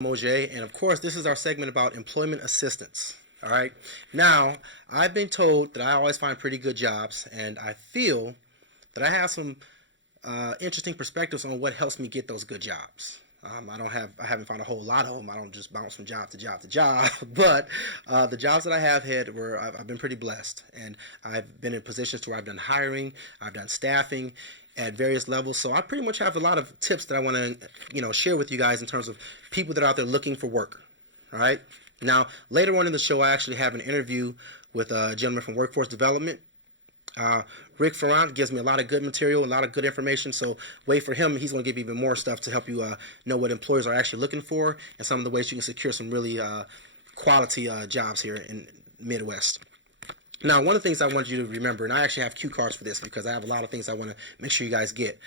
Mojet, and of course, this is our segment about employment assistance. All right. Now, I've been told that I always find pretty good jobs, and I feel that I have some interesting perspectives on what helps me get those good jobs. I haven't found a whole lot of them. I don't just bounce from job to job to job, but the jobs that I have had I've been pretty blessed, and I've been in positions where I've done hiring, I've done staffing at various levels. So I pretty much have a lot of tips that I want to, share with you guys in terms of people that are out there looking for work. All right. Now, later on in the show, I actually have an interview with a gentleman from Workforce Development. Rick Ferrand gives me a lot of good material, a lot of good information, so wait for him. He's going to give you even more stuff to help you know what employers are actually looking for and some of the ways you can secure some really quality jobs here in Midwest. Now, one of the things I want you to remember, and I actually have cue cards for this because I have a lot of things I want to make sure you guys get.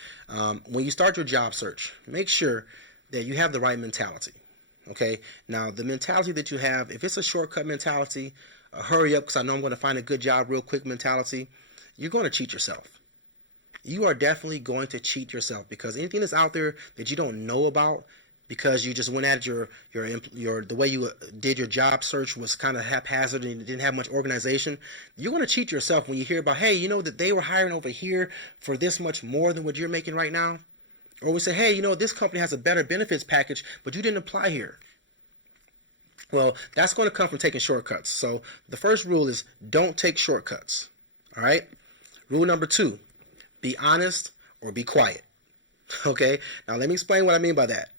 When you start your job search, make sure that you have the right mentality. Okay? Now, the mentality that you have, if it's a shortcut mentality, a hurry up because I know I'm going to find a good job real quick mentality, you're going to cheat yourself. You are definitely going to cheat yourself because anything that's out there that you don't know about because you just went at your the way you did your job search was kind of haphazard and you didn't have much organization, you're going to cheat yourself when you hear about, hey, you know that they were hiring over here for this much more than what you're making right now. Or we say, hey, you know, this company has a better benefits package, but you didn't apply here. Well, that's going to come from taking shortcuts. So the first rule is don't take shortcuts. All right? Rule number 2, be honest or be quiet. Okay? Now let me explain what I mean by that.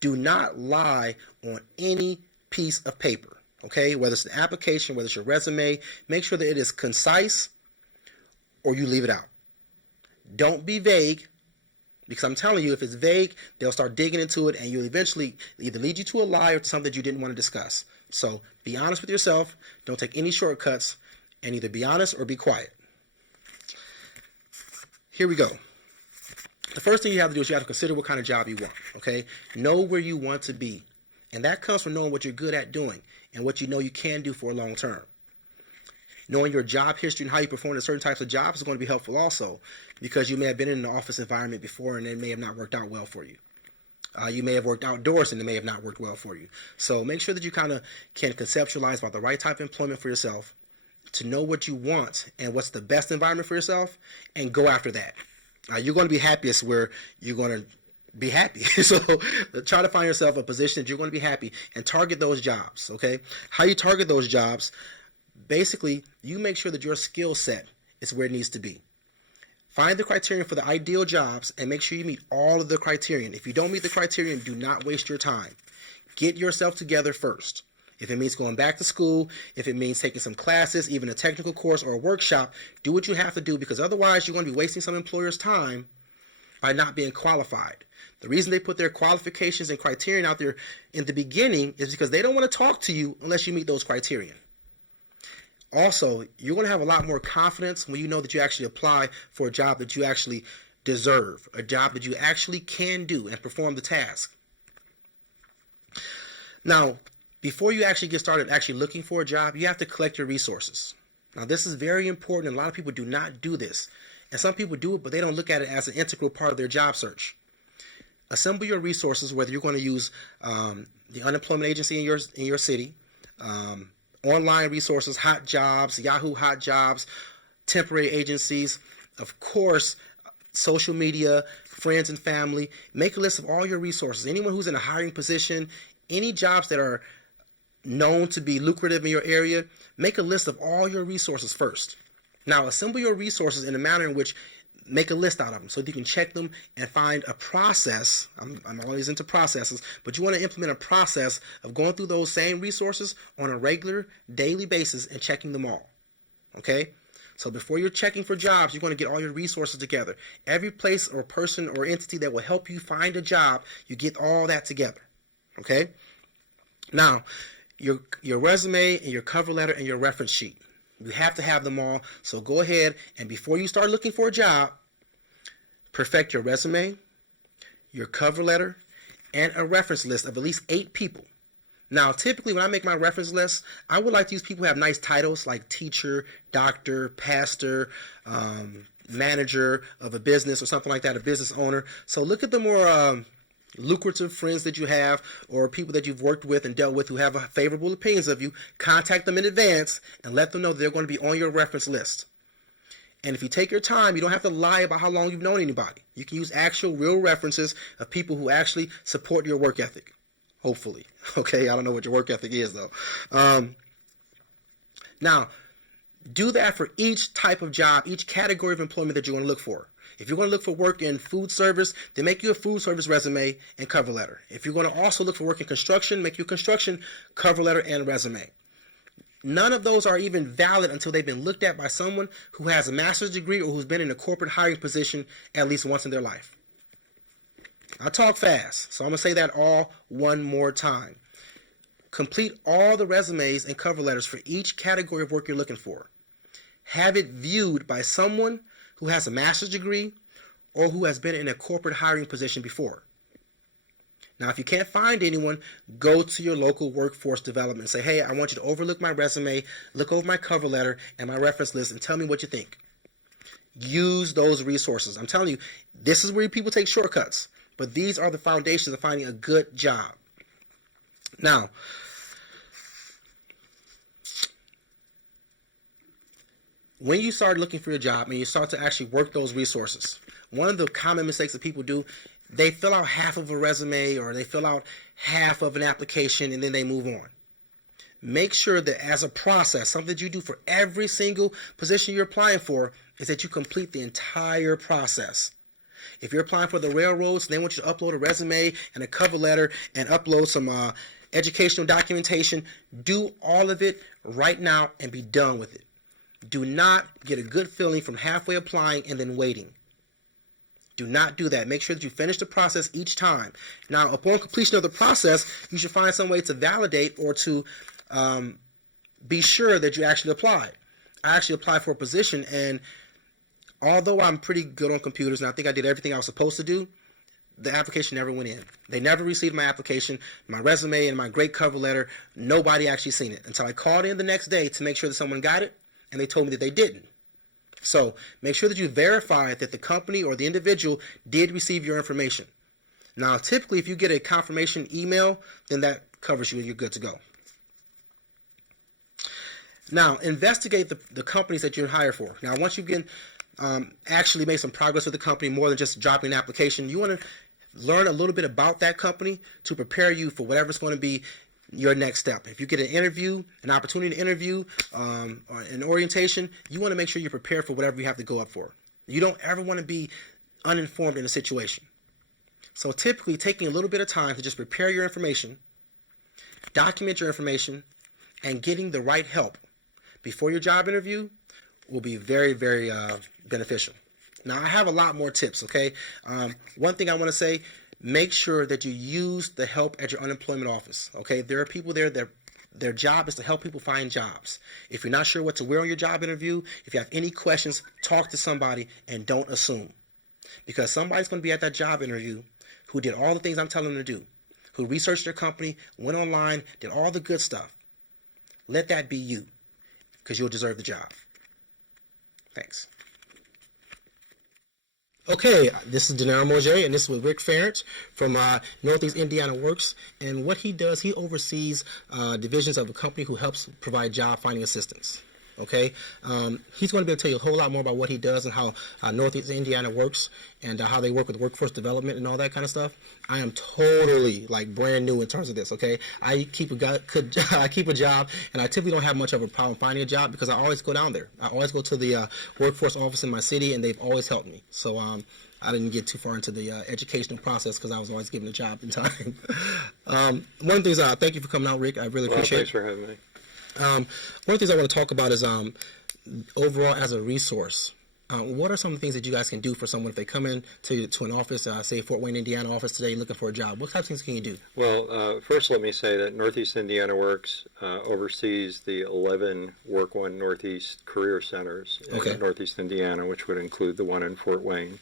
Do not lie on any piece of paper. Okay? Whether it's an application, whether it's your resume, make sure that it is concise or you leave it out. Don't be vague. Because I'm telling you, if it's vague, they'll start digging into it and you'll eventually either lead you to a lie or to something that you didn't want to discuss. So be honest with yourself. Don't take any shortcuts and either be honest or be quiet. Here we go. The first thing you have to do is you have to consider what kind of job you want. Okay? Know where you want to be. And that comes from knowing what you're good at doing and what you know you can do for a long term. Knowing your job history and how you perform in certain types of jobs is going to be helpful also because you may have been in an office environment before and it may have not worked out well for you. You may have worked outdoors and it may have not worked well for you. So make sure that you kind of can conceptualize about the right type of employment for yourself, to know what you want and what's the best environment for yourself, and go after that. You're going to be happiest where you're going to be happy. So try to find yourself a position that you're going to be happy and target those jobs. Okay? How you target those jobs? Basically, you make sure that your skill set is where it needs to be. Find the criterion for the ideal jobs and make sure you meet all of the criterion. If you don't meet the criterion, do not waste your time. Get yourself together first. If it means going back to school, if it means taking some classes, even a technical course or a workshop, do what you have to do because otherwise you're going to be wasting some employers' time by not being qualified. The reason they put their qualifications and criterion out there in the beginning is because they don't want to talk to you unless you meet those criterion. Also, you're going to have a lot more confidence when you know that you actually apply for a job that you actually deserve, a job that you actually can do and perform the task. Now, before you actually get started actually looking for a job, you have to collect your resources. Now, this is very important, and a lot of people do not do this. And some people do it, but they don't look at it as an integral part of their job search. Assemble your resources, whether you're going to use the unemployment agency in your city, online resources, hot jobs, Yahoo hot jobs, temporary agencies, of course, social media, friends and family. Make a list of all your resources. Anyone who's in a hiring position, any jobs that are known to be lucrative in your area, make a list of all your resources first. Now, assemble your resources in a manner in which make a list out of them so that you can check them and find a process. I'm always into processes, but you want to implement a process of going through those same resources on a regular, daily basis and checking them all. Okay? So before you're checking for jobs, you're going to get all your resources together. Every place or person or entity that will help you find a job, you get all that together. Okay? Now, your resume and your cover letter and your reference sheet. You have to have them all. So go ahead and before you start looking for a job, perfect your resume, your cover letter, and a reference list of at least 8 people. Now, typically when I make my reference list, I would like to use people who have nice titles like teacher, doctor, pastor, manager of a business or something like that, a business owner. So look at the more lucrative friends that you have or people that you've worked with and dealt with who have favorable opinions of you, contact them in advance and let them know that they're going to be on your reference list. And if you take your time, you don't have to lie about how long you've known anybody. You can use actual real references of people who actually support your work ethic. Hopefully. Okay, I don't know what your work ethic is though. Now, do that for each type of job, each category of employment that you want to look for. If you're going to look for work in food service, then make you a food service resume and cover letter. If you're going to also look for work in construction, make you a construction cover letter and resume. None of those are even valid until they've been looked at by someone who has a master's degree or who's been in a corporate hiring position at least once in their life. I talk fast, so I'm going to say that all one more time. Complete all the resumes and cover letters for each category of work you're looking for. Have it viewed by someone who has a master's degree or who has been in a corporate hiring position before. Now, if you can't find anyone, go to your local workforce development and say, hey, I want you to overlook my resume, look over my cover letter and my reference list and tell me what you think. Use those resources. I'm telling you, this is where people take shortcuts, but these are the foundations of finding a good job. Now, when you start looking for your job and you start to actually work those resources, one of the common mistakes that people do, they fill out half of a resume or they fill out half of an application and then they move on. Make sure that as a process, something that you do for every single position you're applying for, is that you complete the entire process. If you're applying for the railroads, they want you to upload a resume and a cover letter and upload some educational documentation. Do all of it right now and be done with it. Do not get a good feeling from halfway applying and then waiting. Do not do that. Make sure that you finish the process each time. Now, upon completion of the process, you should find some way to validate or to be sure that you actually applied. I actually applied for a position, and although I'm pretty good on computers and I think I did everything I was supposed to do, the application never went in. They never received my application, my resume, and my great cover letter. Nobody actually seen it until I called in the next day to make sure that someone got it, and they told me that they didn't. So make sure that you verify that the company or the individual did receive your information. Now, typically, if you get a confirmation email, then that covers you and you're good to go. Now, investigate the companies that you're hired for. Now, once you get actually made some progress with the company, more than just dropping an application, you want to learn a little bit about that company to prepare you for whatever's going to be your next step. If you get an interview, an opportunity to interview, or an orientation, you want to make sure you're prepared for whatever you have to go up for. You don't ever want to be uninformed in a situation. So typically, taking a little bit of time to just prepare your information, document your information, and getting the right help before your job interview will be very, very beneficial. Now, I have a lot more tips, okay? One thing I want to say, make sure that you use the help at your unemployment office, okay? There are people there that their job is to help people find jobs. If you're not sure what to wear on your job interview, if you have any questions, talk to somebody and don't assume. Because somebody's going to be at that job interview who did all the things I'm telling them to do, who researched their company, went online, did all the good stuff. Let that be you, because you'll deserve the job. Thanks. Okay, this is Denaryl Mojet, and this is with Rick Ferrant from Northeast Indiana Works. And what he does, he oversees divisions of a company who helps provide job finding assistance. Okay, he's going to be able to tell you a whole lot more about what he does and how Northeast Indiana works and how they work with workforce development and all that kind of stuff. I am totally brand new in terms of this. Okay, I keep a job, and I typically don't have much of a problem finding a job because I always go down there. I always go to the workforce office in my city, and they've always helped me. So I didn't get too far into the educational process because I was always given a job in time. One of the things, thank you for coming out, Rick. I really appreciate it. Thanks for having me. One of the things I want to talk about is overall as a resource. What are some of the things that you guys can do for someone if they come in to an office, say Fort Wayne, Indiana office today looking for a job? What types of things can you do? Well, first let me say that Northeast Indiana Works oversees the 11 Work One Northeast Career Centers in Northeast Indiana, which would include the one in Fort Wayne.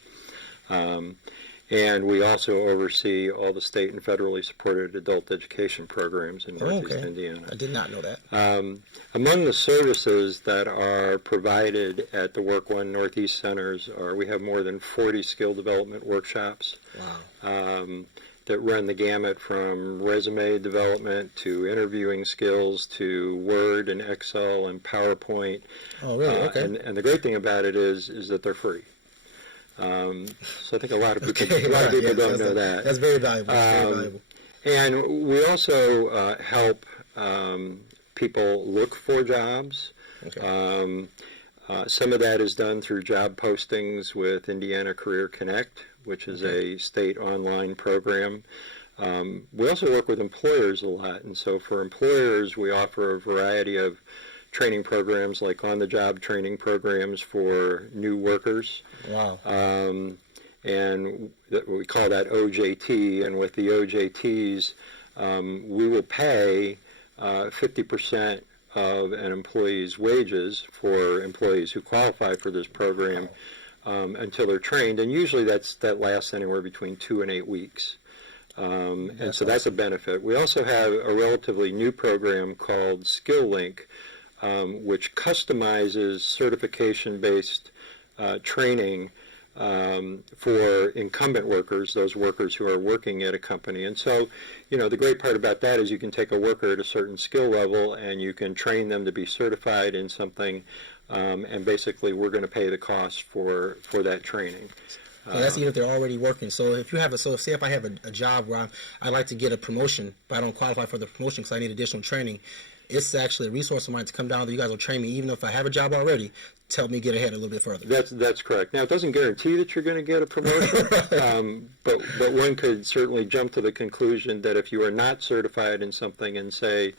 And we also oversee all the state and federally supported adult education programs in Northeast Indiana. I did not know that. Among the services that are provided at the Work One Northeast Centers we have more than 40 skill development workshops. Wow. that run the gamut from resume development to interviewing skills to Word and Excel and PowerPoint. Oh, really? Okay. And the great thing about it is that they're free. So I think a lot of people, don't know that. That's very valuable. Very valuable. And we also help people look for jobs. Okay. Some of that is done through job postings with Indiana Career Connect, which is a state online program. We also work with employers a lot, and so for employers, we offer a variety of training programs, like on-the-job training programs for new workers. Wow. And we call that OJT, and with the OJTs, we will pay 50% of an employee's wages for employees who qualify for this program until they're trained, and usually that lasts anywhere between 2 and 8 weeks. And so that's a benefit. We also have a relatively new program called SkillLink, which customizes certification-based training for incumbent workers, those workers who are working at a company. And so, the great part about that is you can take a worker at a certain skill level and you can train them to be certified in something, and basically we're going to pay the cost for that training. So that's even if they're already working. So if you have say if I have a job where I'd like to get a promotion, but I don't qualify for the promotion because I need additional training, it's actually a resource of mine to come down there. You guys will train me, even if I have a job already, to help me get ahead a little bit further. That's correct. Now, it doesn't guarantee that you're going to get a promotion, but one could certainly jump to the conclusion that if you are not certified in something and say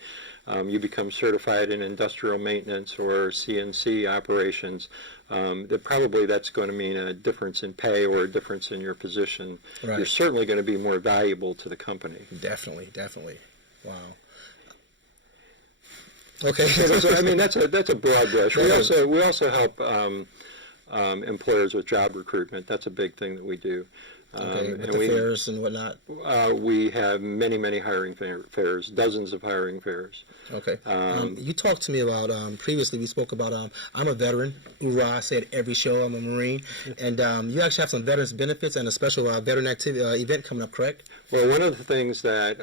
you become certified in industrial maintenance or CNC operations, that probably that's going to mean a difference in pay or a difference in your position. Right. You're certainly going to be more valuable to the company. Definitely. Wow. Okay. So I mean, that's a broad brush. We also help employers with job recruitment. That's a big thing that we do. With the fairs and whatnot. We have many hiring fairs, dozens of hiring fairs. Okay. You talked to me about previously. We spoke about I'm a veteran. Hoorah! I say it every show. I'm a Marine, and you actually have some veterans benefits and a special veteran activity event coming up. Correct? Well, one of the things that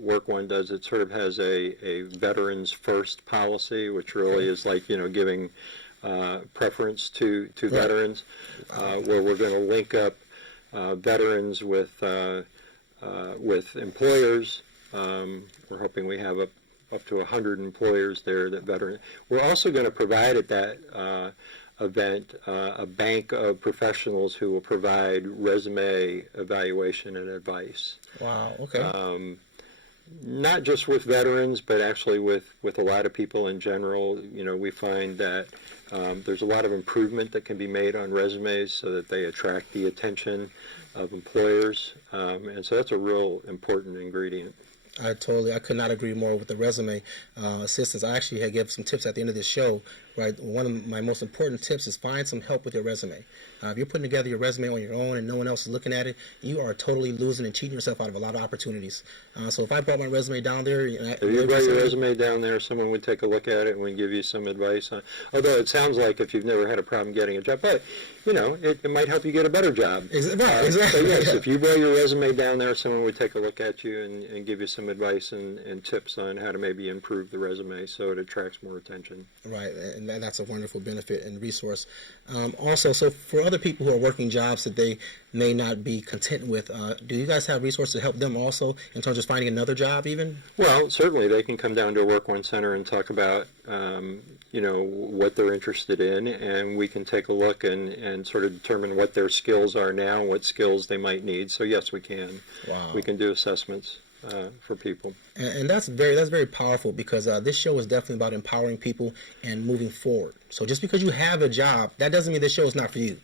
Work One does, it sort of has a veterans first policy, which really is like giving preference to veterans, where we're going to link up veterans with employers. We're hoping we have up to 100 employers there that veteran. We're also going to provide at that event a bank of professionals who will provide resume evaluation and advice. Wow. Okay. Not just with veterans, but actually with a lot of people in general. We find that there's a lot of improvement that can be made on resumes so that they attract the attention of employers, and so that's a real important ingredient. I could not agree more with the resume assistance. I actually had given some tips at the end of this show. Right, one of my most important tips is find some help with your resume. If you're putting together your resume on your own and no one else is looking at it, you are totally losing and cheating yourself out of a lot of opportunities. So if I brought my resume down there, if you brought your resume down there, someone would take a look at it and would give you some advice. Although it sounds like if you've never had a problem getting a job, but it might help you get a better job. Exactly. So yes, if you brought your resume down there, someone would take a look at you and give you some advice and tips on how to maybe improve the resume so it attracts more attention. Right, and that's a wonderful benefit and resource. Also, so for other people who are working jobs that they may not be content with, do you guys have resources to help them also in terms of finding another job even? Well, certainly they can come down to a Work One Center and talk about what they're interested in, and we can take a look and sort of determine what their skills are now, what skills they might need. So yes, we can. Wow. We can do assessments for people. And that's very powerful because this show is definitely about empowering people and moving forward. So just because you have a job, that doesn't mean this show is not for you.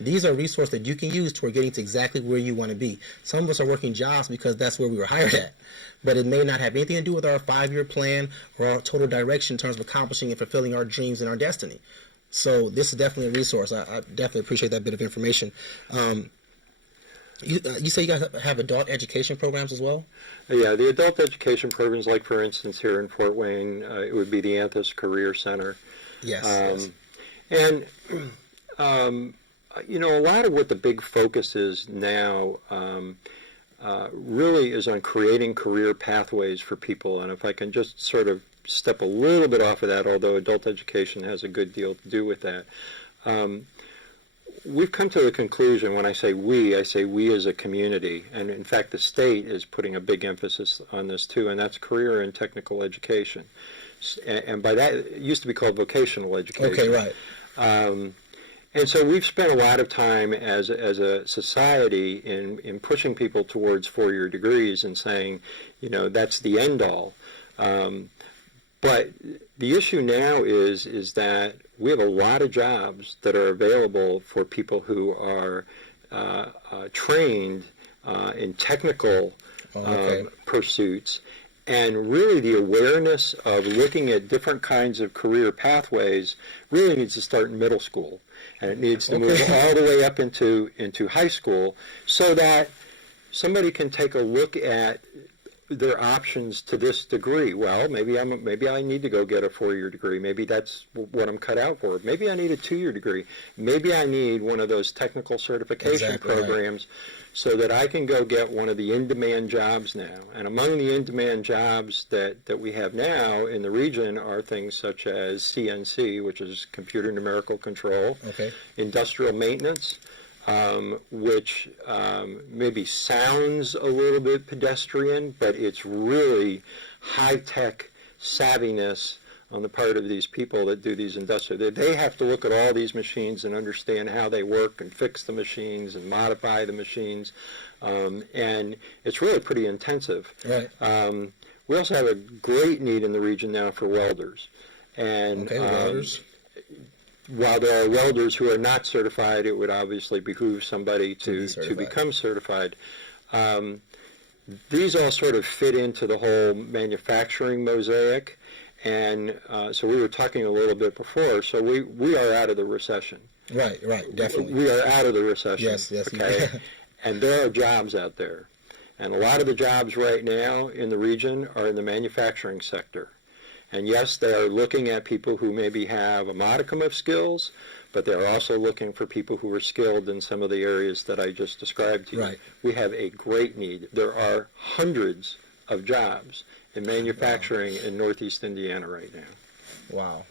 These are resources that you can use toward getting to exactly where you want to be. Some of us are working jobs because that's where we were hired at. But it may not have anything to do with our 5-year plan or our total direction in terms of accomplishing and fulfilling our dreams and our destiny. So this is definitely a resource. I definitely appreciate that bit of information. You say you guys have adult education programs as well? Yeah, the adult education programs, like for instance here in Fort Wayne, it would be the Anthos Career Center. Yes. And a lot of what the big focus is now, really is on creating career pathways for people. And if I can just sort of step a little bit off of that, although adult education has a good deal to do with that, we've come to the conclusion, when I say we as a community, and in fact the state is putting a big emphasis on this too, and that's career and technical education. And by that, it used to be called vocational education. Okay, right. And so we've spent a lot of time as a society in pushing people towards four-year degrees and saying, that's the end all. But the issue now is that we have a lot of jobs that are available for people who are trained in technical pursuits. And really the awareness of looking at different kinds of career pathways really needs to start in middle school. And it needs to move all the way up into high school so that somebody can take a look at their options to this degree. Well, maybe I need to go get a four-year degree. Maybe that's what I'm cut out for. Maybe I need a two-year degree. Maybe I need one of those technical certification programs so that I can go get one of the in-demand jobs now. And among the in-demand jobs that we have now in the region are things such as CNC, which is computer numerical control, industrial maintenance, which maybe sounds a little bit pedestrian, but it's really high-tech savviness on the part of these people that do these industrial. They have to look at all these machines and understand how they work and fix the machines and modify the machines, and it's really pretty intensive. Right. We also have a great need in the region now for welders. And welders. While there are welders who are not certified, it would obviously behoove somebody to become certified. These all sort of fit into the whole manufacturing mosaic. And so we were talking a little bit before, so we are out of the recession. Right, definitely. We are out of the recession. Yes. Okay? And there are jobs out there. And a lot of the jobs right now in the region are in the manufacturing sector. And yes, they are looking at people who maybe have a modicum of skills, but they're also looking for people who are skilled in some of the areas that I just described to you. Right. We have a great need. There are hundreds of jobs in manufacturing in Northeast Indiana right now. Wow.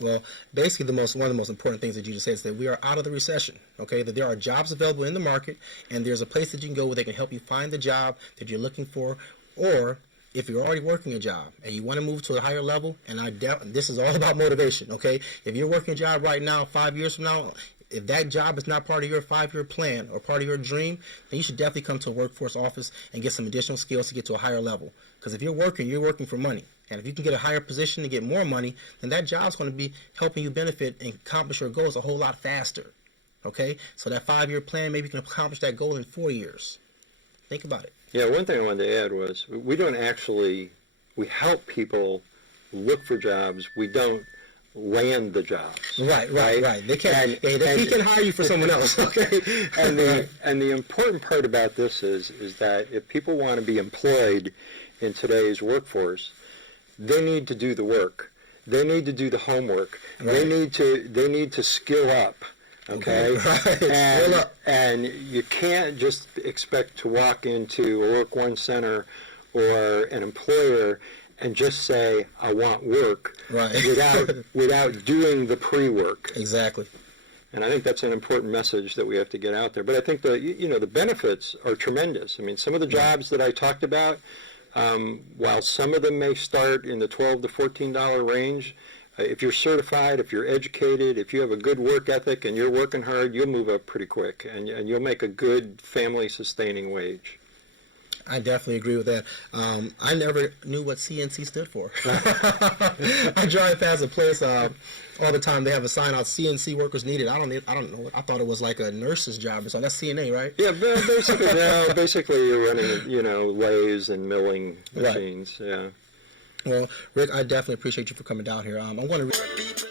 Well, basically, one of the most important things that you just said is that we are out of the recession, okay? That there are jobs available in the market, and there's a place that you can go where they can help you find the job that you're looking for, or if you're already working a job and you want to move to a higher level, and this is all about motivation, okay? If you're working a job right now, 5 years from now, if that job is not part of your 5-year plan or part of your dream, then you should definitely come to a workforce office and get some additional skills to get to a higher level. Because if you're working for money. And if you can get a higher position and get more money, then that job's going to be helping you benefit and accomplish your goals a whole lot faster. Okay? So that 5-year plan, maybe you can accomplish that goal in 4 years. Think about it. Yeah, one thing I wanted to add was we help people look for jobs. We don't land the jobs. Right. They can't. He can hire you for someone else. Okay. And the important part about this is that if people want to be employed in today's workforce, they need to do the work. They need to do the homework. Right. They need to skill up. Okay. Right. And you can't just expect to walk into a Work One center or an employer and just say, I want work, without doing the pre-work. Exactly. And I think that's an important message that we have to get out there. But I think the benefits are tremendous. I mean, some of the jobs that I talked about, while some of them may start in the $12 to $14 range, if you're certified, if you're educated, if you have a good work ethic and you're working hard, you'll move up pretty quick, and you'll make a good family-sustaining wage. I definitely agree with that. I never knew what CNC stood for. I drive past a place all the time. They have a sign out, CNC workers needed. I don't know. I thought it was like a nurse's job or something. That's CNA, right? Yeah, basically you're running, lathes and milling machines. Right. Yeah. Well, Rick, I definitely appreciate you for coming down here. I want to.